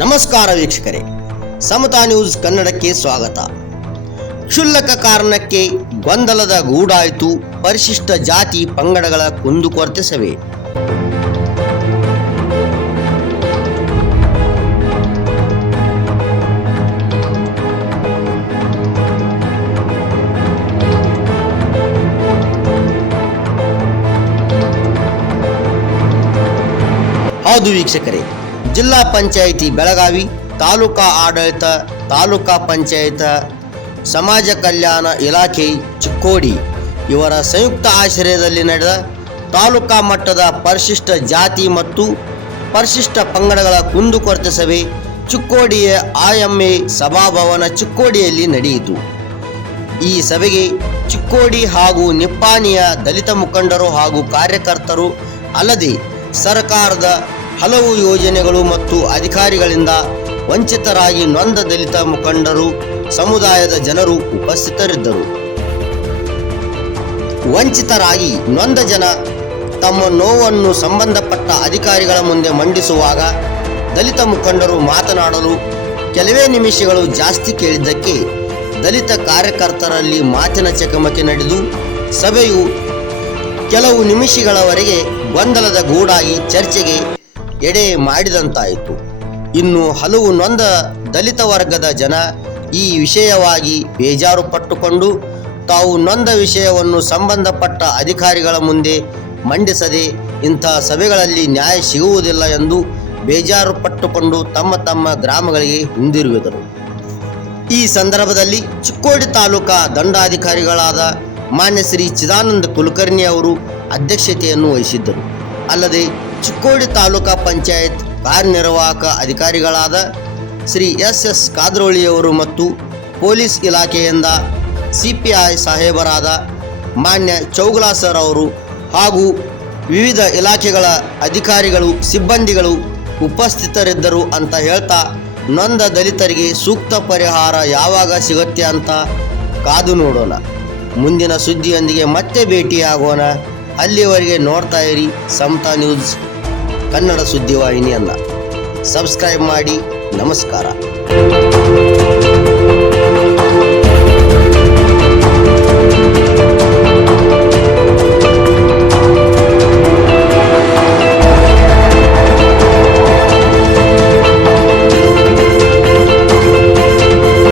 ನಮಸ್ಕಾರ ವೀಕ್ಷಕರೇ. ಸಮತಾ ನ್ಯೂಸ್ ಕನ್ನಡಕ್ಕೆ ಸ್ವಾಗತ. ಕ್ಷುಲ್ಲಕ ಕಾರಣಕ್ಕೆ ಗೊಂದಲದ ಗೂಡಾಯಿತು ಪರಿಶಿಷ್ಟ ಜಾತಿ ಪಂಗಡಗಳ ಕುಂದುಕೊರತೆ ಸಭೆ. ಹೌದು ವೀಕ್ಷಕರೇ ಜಿಲ್ಲಾ ಪಂಚಾಯಿತಿ ಬೆಳಗಾವಿ, ತಾಲೂಕಾ ಆಡಳಿತ, ತಾಲೂಕಾ ಪಂಚಾಯತ, ಸಮಾಜ ಕಲ್ಯಾಣ ಇಲಾಖೆ ಚಿಕ್ಕೋಡಿ. ಇವರ ಸಂಯುಕ್ತ ಆಶ್ರಯದಲ್ಲಿ ನಡೆದ ತಾಲೂಕಾ ಮಟ್ಟದ ಪರಿಶಿಷ್ಟ ಜಾತಿ ಮತ್ತು ಪರಿಶಿಷ್ಟ ಪಂಗಡಗಳ ಕುಂದುಕೊರತೆ ಸಭೆ ಚಿಕ್ಕೋಡಿಯ ಆಯಂಎ ಸಭಾಭವನ ಚಿಕ್ಕೋಡಿಯಲ್ಲಿ ನಡೆಯಿತು. ಈ ಸಭೆಗೆ ಚಿಕ್ಕೋಡಿ ಹಾಗೂ ನಿಪ್ಪಾನಿಯ ದಲಿತ ಮುಖಂಡರು ಹಾಗೂ ಕಾರ್ಯಕರ್ತರು ಅಲ್ಲದೆ ಸರ್ಕಾರದ ಹಲವು ಯೋಜನೆಗಳು ಮತ್ತು ಅಧಿಕಾರಿಗಳಿಂದ ವಂಚಿತರಾಗಿ ನೊಂದ ದಲಿತ ಮುಖಂಡರು, ಸಮುದಾಯದ ಜನರು ಉಪಸ್ಥಿತರಿದ್ದರು. ವಂಚಿತರಾಗಿ ನೊಂದ ಜನ ತಮ್ಮ ನೋವನ್ನು ಸಂಬಂಧಪಟ್ಟ ಅಧಿಕಾರಿಗಳ ಮುಂದೆ ಮಂಡಿಸುವಾಗ ದಲಿತ ಮುಖಂಡರು ಮಾತನಾಡಲು ಕೆಲವೇ ನಿಮಿಷಗಳು ಜಾಸ್ತಿ ಕೇಳಿದ್ದಕ್ಕೆ ದಲಿತ ಕಾರ್ಯಕರ್ತರಲ್ಲಿ ಮಾತಿನ ಚಕಮಕಿ ನಡೆದು ಸಭೆಯು ಕೆಲವು ನಿಮಿಷಗಳವರೆಗೆ ಗೊಂದಲದ ಗೂಡಾಗಿ ಚರ್ಚೆಗೆ ಎಡೆ ಮಾಡಿದಂತಾಯಿತು. ಇನ್ನು ಹಲವು ನೊಂದ ದಲಿತ ವರ್ಗದ ಜನ ಈ ವಿಷಯವಾಗಿ ಬೇಜಾರು ಪಟ್ಟುಕೊಂಡು ತಾವು ನೊಂದ ವಿಷಯವನ್ನು ಸಂಬಂಧಪಟ್ಟ ಅಧಿಕಾರಿಗಳ ಮುಂದೆ ಮಂಡಿಸದೆ ಇಂಥ ಸಭೆಗಳಲ್ಲಿ ನ್ಯಾಯ ಸಿಗುವುದಿಲ್ಲ ಎಂದು ಬೇಜಾರು ಪಟ್ಟುಕೊಂಡು ತಮ್ಮ ತಮ್ಮ ಗ್ರಾಮಗಳಿಗೆ ಹಿಂದಿರುಗಿದರು. ಈ ಸಂದರ್ಭದಲ್ಲಿ ಚಿಕ್ಕೋಡಿ ತಾಲೂಕಾ ದಂಡಾಧಿಕಾರಿಗಳಾದ ಮಾನ್ಯ ಶ್ರೀ ಚಿದಾನಂದ ಕುಲಕರ್ಣಿ ಅವರು ಅಧ್ಯಕ್ಷತೆಯನ್ನು ವಹಿಸಿದ್ದರು. ಅಲ್ಲದೆ ಚಿಕ್ಕೋಡಿ ತಾಲೂಕಾ ಪಂಚಾಯತ್ ಕಾರ್ಯನಿರ್ವಾಹಕ ಅಧಿಕಾರಿಗಳಾದ ಶ್ರೀ ಎಸ್ ಎಸ್ ಕಾದ್ರೋಳಿಯವರು ಮತ್ತು ಪೊಲೀಸ್ ಇಲಾಖೆಯಿಂದ ಸಿ ಪಿ ಐ ಸಾಹೇಬರಾದ ಮಾನ್ಯ ಚೌಗ್ಲಾ ಸರ್ ಅವರು ಹಾಗೂ ವಿವಿಧ ಇಲಾಖೆಗಳ ಅಧಿಕಾರಿಗಳು, ಸಿಬ್ಬಂದಿಗಳು ಉಪಸ್ಥಿತರಿದ್ದರು ಅಂತ ಹೇಳ್ತಾ ನೊಂದ ದಲಿತರಿಗೆ ಸೂಕ್ತ ಪರಿಹಾರ ಯಾವಾಗ ಸಿಗುತ್ತೆ ಅಂತ ಕಾದು ನೋಡೋಣ. ಮುಂದಿನ ಸುದ್ದಿಯೊಂದಿಗೆ ಮತ್ತೆ ಭೇಟಿಯಾಗೋಣ. ಅಲ್ಲಿವರೆಗೆ ನೋಡ್ತಾ ಇರಿ ಸಮತಾ ನ್ಯೂಸ್. ಕನ್ನಡ ಸುದ್ದಿವಾಹಿನಿಯನ್ನ ಸಬ್ಸ್ಕ್ರೈಬ್ ಮಾಡಿ ನಮಸ್ಕಾರ.